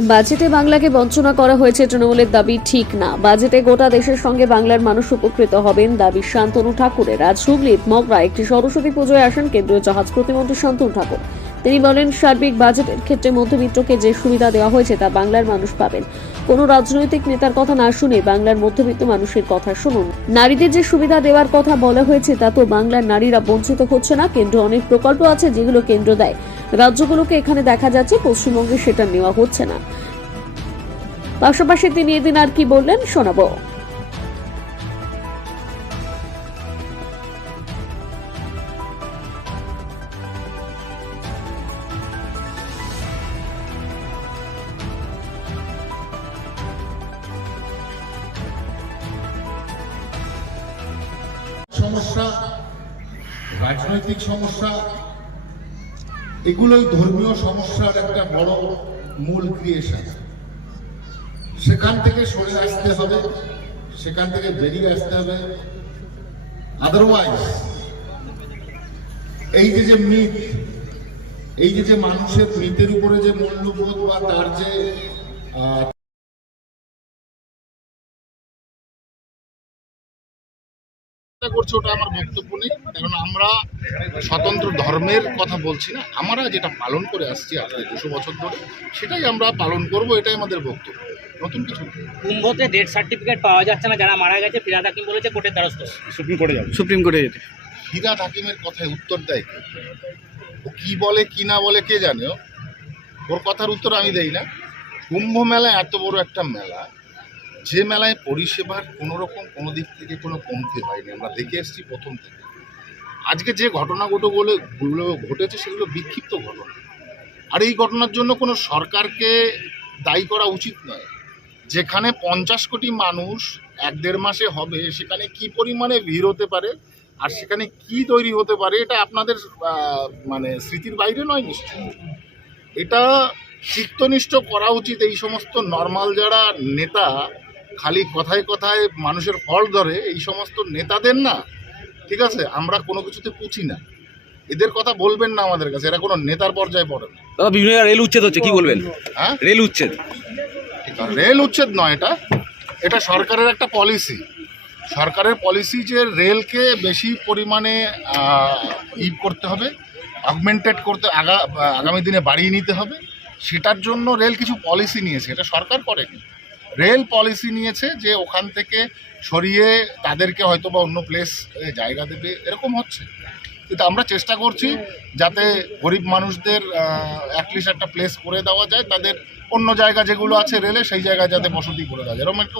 বাজেটে বাংলাকে বঞ্চনা করা হয়েছে তৃণমূলের দাবি ঠিক না। বাজেটে গোটা দেশের সঙ্গে বাংলার মানুষ উপকৃত হবেন দাবি শান্তনু ঠাকুরের। আজ হুগলির মগরা একটি সরস্বতী পুজোয় আসেন কেন্দ্রীয় জাহাজ প্রতিমন্ত্রী শান্তনু ঠাকুর। তিনি বলেন, সার্বিক বাজেটের ক্ষেত্রে মধ্যবিত্তকে যে সুবিধা দেওয়া হয়েছে তা বাংলার মানুষ পাবেন। কোনো রাজনৈতিক নেতার কথা না শুনে বাংলার মধ্যবিত্ত মানুষের কথা শুনুন। নারীদের যে সুবিধা দেওয়ার কথা বলা হয়েছে, তা তো বাংলার নারীরা বঞ্চিত হচ্ছে না। কেন্দ্র অনেক প্রকল্প আছে যেগুলো কেন্দ্র দেয়। রাজ্যগুলোকে এখানে দেখা যাচ্ছে, পশ্চিমবঙ্গে সেটা নেওয়া হচ্ছে না। পাশাপাশি তিনি এদিন আর কি বললেন, শোনাবো। সমস্যা, রাজনৈতিক সমস্যা, এগুলোই ধর্মীয় সমস্যার একটা বড় মূল ক্রিয়েশন সেখান থেকে সরে আসতে হবে, সেখান থেকে বেরিয়ে আসতে হবে। আদারওয়াইজ এই যে যে মিথ এই যে যে মানুষের মিথের উপরে যে মূল্যবোধ বা তার যে করছে ওটা আমার বক্তব্য নেই। কারণ আমরা স্বতন্ত্র ধর্মের কথা বলছি না। আমরা যেটা পালন করে আসছি আজকে দুশো বছর ধরে সেটাই আমরা পালন করব এটাই আমাদের বক্তব্য। নতুন কিছু কুম্ভতে ডেথ সার্টিফিকেট পাওয়া যাচ্ছে না যারা মারা গেছে ফিরাদ হাকিম বলেছে কোর্টের দ্বারস্থ। সুপ্রিম কোর্টে যাবে। সুপ্রিম কোর্টে যেতে। ফিরাদ হাকিমের কথায় উত্তর দেয় ও কি বলে কি না বলে কে জানে? ওর কথার উত্তর আমি দেই না। কুম্ভ মেলা এত বড় একটা মেলা যে মেলায় পরিষেবার কোনো রকম কোনো দিক থেকে কোনো কমতি হয়নি। আমরা দেখে এসেছি প্রথম থেকে। আজকে যে ঘটনাগুলো বলে ঘটেছে সেগুলো বিক্ষিপ্ত ঘটনা। আর এই ঘটনার জন্য কোনো সরকারকে দায়ী করা উচিত নয়। যেখানে পঞ্চাশ কোটি মানুষ এক দেড় মাসে হবে, সেখানে কি পরিমাণে ভিড় হতে পারে? আর সেখানে কি তৈরি হতে পারে? এটা আপনাদের মানে স্মৃতির বাইরে নয় নিশ্চয়ই। এটা চিত্তনিষ্ঠ করা উচিত এই সমস্ত নর্মাল যারা নেতা খালি কথায় কথায় মানুষের ফল ধরে এই সমস্ত নেতাদের না ঠিক আছে আমরা কোনো কিছুতে পুছি না। এদের কথা বলবেন না আমাদের কাছে এরা কোনো নেতার পর্যায়ে পড়ে না। দাদা বিভিন্ন রেল উচ্ছেদ হচ্ছে কি বলবেন? হ্যাঁ রেল উচ্ছেদ। রেল উচ্ছেদ নয় এটা এটা সরকারের একটা পলিসি। সরকারের পলিসি যে রেলকে বেশি পরিমাণে ই করতে হবে অগমেন্টেড করতে আগা আগামী দিনে বাড়িয়ে নিতে হবে সেটার জন্য রেল কিছু পলিসি নিয়েছে এটা সরকার করেনি। রেল পলিসি নিয়েছে যে ওখান থেকে সরিয়ে তাদেরকে হয়তো বা অন্য প্লেস জায়গা দেবে, এরকম হচ্ছে। কিন্তু আমরা চেষ্টা করছি যাতে গরিব মানুষদের অ্যাটলিস্ট একটা প্লেস করে দেওয়া যায় তাদের অন্য জায়গা যেগুলো আছে রেলে সেই জায়গায় যাতে বসতি করে দেওয়া যায়। এরকম একটু।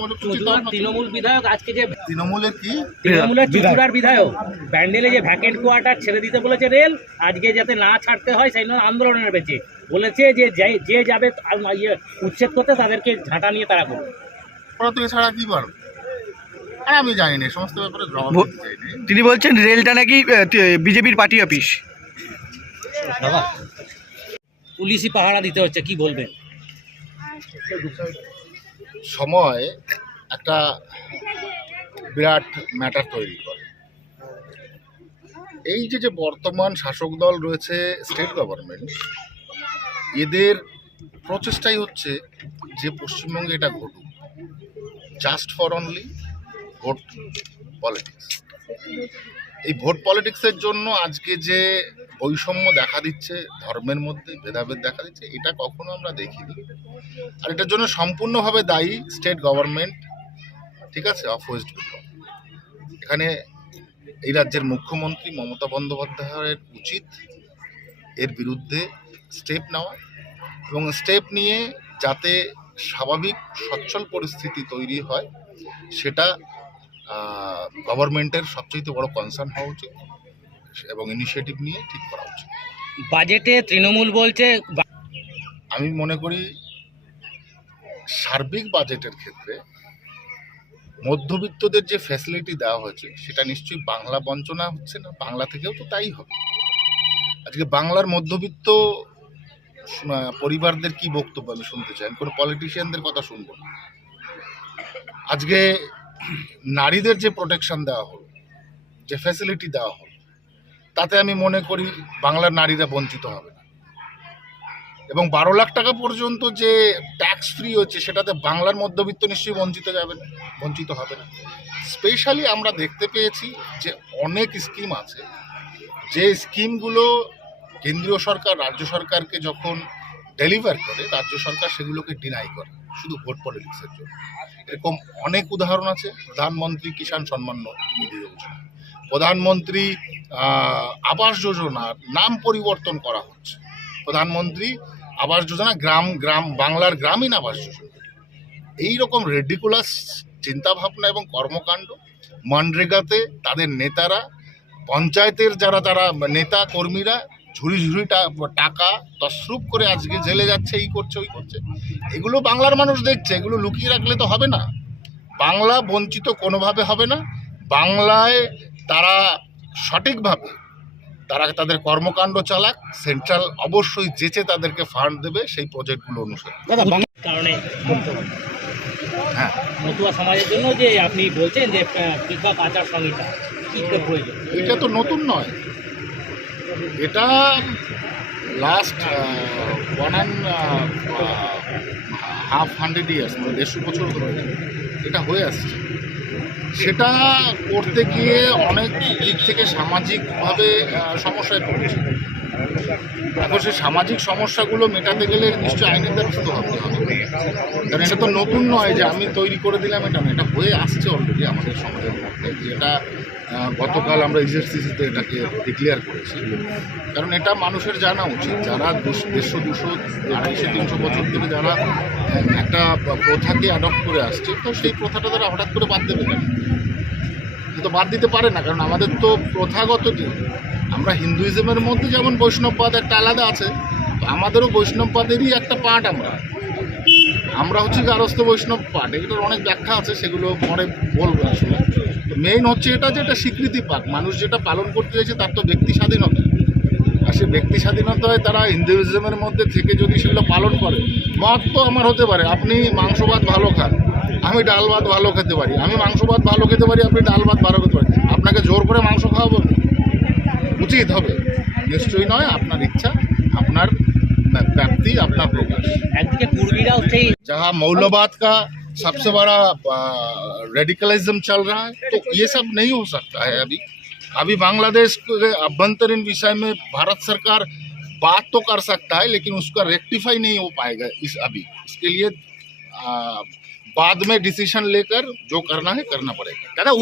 তৃণমূল বিধায়ক আজকে যে তৃণমূলের কি? তৃণমূলের চুঁচুড়ার বিধায়ক ব্যান্ডেলে যে ভ্যাকেন্ট কোয়ার্টার ছেড়ে দিতে বলেছে রেল আজকে যাতে না ছাড়তে হয় সেই জন্য আন্দোলনের বেঁচে। বলেছে যে যে- যে যাবে ইয়ে উচ্ছেদ করতে তাদেরকে ঝাঁটা নিয়ে তারা করবে। ওরা তো এছাড়া কি পারবে? আর আমি জানি না সমস্ত ব্যাপারে জবাব দিতে চাই না। তিনি বলছেন রেলটা নাকি বিজেপির পার্টি অফিস। পুলিশি পাহারা দিতে হচ্ছে কি বলবেন? সময় একটা বিরাট ম্যাটার তৈরি করে। এই যে যে বর্তমান শাসক দল রয়েছে স্টেট গভর্নমেন্ট এদের প্রচেষ্টাই হচ্ছে যে পশ্চিমবঙ্গে এটা ঘটুক। Just for only vote politics. এই ভোট পলিটিক্সের জন্য আজকে যে বৈষম্য দেখা দিচ্ছে, ধর্মের মধ্যে ভেদাভেদ দেখা দিচ্ছে, এটা কখনো আমরা দেখিনি। আর এটার জন্য সম্পূর্ণভাবে দায়ী স্টেট গভর্নমেন্ট ঠিক আছে অফ ওয়েস্ট বেঙ্গল এখানে এই রাজ্যের মুখ্যমন্ত্রী মমতা বন্দ্যোপাধ্যায়ের উচিত এর বিরুদ্ধে স্টেপ নেওয়া এবং স্টেপ নিয়ে যাতে স্বাভাবিক, সচ্ছল পরিস্থিতি তৈরি হয়, সেটা গভর্নমেন্টের সবচেয়ে বড় কনসার্ন হওয়া উচিত এবং ইনিশিয়েটিভ নিয়ে ঠিক করা উচিত। বাজেটে তৃণমূল বলছে আমি মনে করি সার্বিক বাজেটের ক্ষেত্রে মধ্যবিত্তদের যে ফ্যাসিলিটি দেওয়া হয়েছে সেটা নিশ্চয়ই বাংলা বঞ্চনা হচ্ছে না বাংলা থেকেও তো তাই হবে। আজকে বাংলার মধ্যবিত্ত পরিবারদের কি বক্তব্য আমি শুনতে চাই? আমি কোনো পলিটিশিয়ানদের কথা শুনব না। আজকে নারীদের যে প্রোটেকশন দেওয়া হলো, যে ফ্যাসিলিটি দেওয়া হলো, তাতে আমি মনে করি বাংলার নারীরা বঞ্চিত হবে না। এবং বারো লাখ টাকা পর্যন্ত যে ট্যাক্স ফ্রি হচ্ছে, সেটাতে বাংলার মধ্যবিত্ত নিশ্চয়ই বঞ্চিত যাবে না, বঞ্চিত হবে না। স্পেশালি আমরা দেখতে পেয়েছি যে অনেক স্কিম আছে, যে স্কিমগুলো কেন্দ্রীয় সরকার, রাজ্য সরকারকে যখন ডেলিভার করে, রাজ্য সরকার সেগুলোকে ডিনাই করে, শুধু ভোট পলিটিক্সের জন্য। এরকম অনেক উদাহরণ আছে, প্রধানমন্ত্রী কিষাণ সম্মান নিধি যোজনা। প্রধানমন্ত্রী আবাস যোজনার নাম পরিবর্তন করা হচ্ছে। প্রধানমন্ত্রী আবাস যোজনা গ্রাম গ্রাম, বাংলার গ্রামীণ আবাস যোজনা। এই রকম রেডিকুলাস চিন্তাভাবনা এবং কর্মকাণ্ড মনরেগাতে তাদের নেতারা, পঞ্চায়েতের যারা তারা নেতা কর্মীরা ঝুড়ি ঝুড়ি টাকা তসরুপ করে আজকে জেলে যাচ্ছে এই করছে ওই করছে। এগুলো বাংলার মানুষ দেখছে এগুলো লুকিয়ে রাখলে তো হবে না। বাংলা বঞ্চিত কোনোভাবে হবে না। বাংলায় তারা সঠিকভাবে তারা তাদের কর্মকাণ্ড চালাক সেন্ট্রাল অবশ্যই যেচে তাদেরকে ফান্ড দেবে সেই প্রজেক্টগুলো অনুসারে। কারণে হ্যাঁ। মতুয়া সমাজের জন্য যে আপনি বলছেন যে আহ, বিধবা পাচার সংহিতা কি করে প্রয়োজন? এটা তো নতুন নয়। এটা last one and half hundred years মানে দেড়শো বছর ধরে এটা হয়ে আসছে। সেটা করতে গিয়ে অনেক দিক থেকে সামাজিকভাবে সমস্যায় পড়ছে। এখন সেই সামাজিক সমস্যাগুলো মেটাতে গেলে নিশ্চয়ই আইনের দ্বারস্থ হতে হবে। কারণ এটা তো নতুন নয় যে আমি তৈরি করে দিলাম এটা এটা হয়ে আসছে অলরেডি আমাদের সমাজের মধ্যে। আহ, গতকাল আমরা ইজেসিসিতে এটাকে ডিক্লেয়ার করেছি। কারণ এটা মানুষের জানা উচিত। যারা দেড়শো দুশো আড়াইশো তিনশো বছর ধরে যারা একটা প্রথাকে অ্যাডপ্ট করে আসছে তো সেই প্রথাটা তারা হঠাৎ করে বাদ দেবে কেন? তো বাদ দিতে পারে না কারণ আমাদের তো প্রথাগত আমরা হিন্দুইজমের মধ্যে যেমন বৈষ্ণববাদ একটা আলাদা আছে, তো আমাদেরও বৈষ্ণববাদেরই একটা পার্ট আমরা। আমরা হচ্ছে গারস্থ বৈষ্ণব পাঠ, এগুলোর অনেক ব্যাখ্যা আছে, সেগুলো পরে বলব আসলে। মেইন হচ্ছে এটা যে এটা স্বীকৃতি পাক মানুষ যেটা পালন করতে চাইছে তার তো ব্যক্তি স্বাধীনতা। আর সে ব্যক্তি স্বাধীনতায় তারা হিন্দুইজমের মধ্যে থেকে যদি সেগুলো পালন করে মত তো আমার হতে পারে, আপনি মাংস ভাত ভালো খান, আমি ডাল ভাত ভালো খেতে পারি, আমি মাংস ভাত ভালো খেতে পারি, আপনি ডাল ভাত ভালো খেতে পারেন। আপনাকে জোর করে মাংস খাওয়াবো উচিত হবে নিশ্চয়ই নয় আপনার ইচ্ছা আপনার ব্যাপ্তি আপনার প্রকাশ একদিকে কুর্মীরাও সেই जहाँ मौलवाद का सबसे बड़ा रेडिकलिज्म चल रहा है तो ये सब नहीं हो सकता है अभी अभी बांग्लादेश के अभ्यंतरीण विषय में भारत सरकार बात तो कर सकता है लेकिन उसका रेक्टिफाई नहीं हो पाएगा इस अभी इसके लिए आ, बाद में डिसीजन लेकर जो करना है करना पड़ेगा দাদা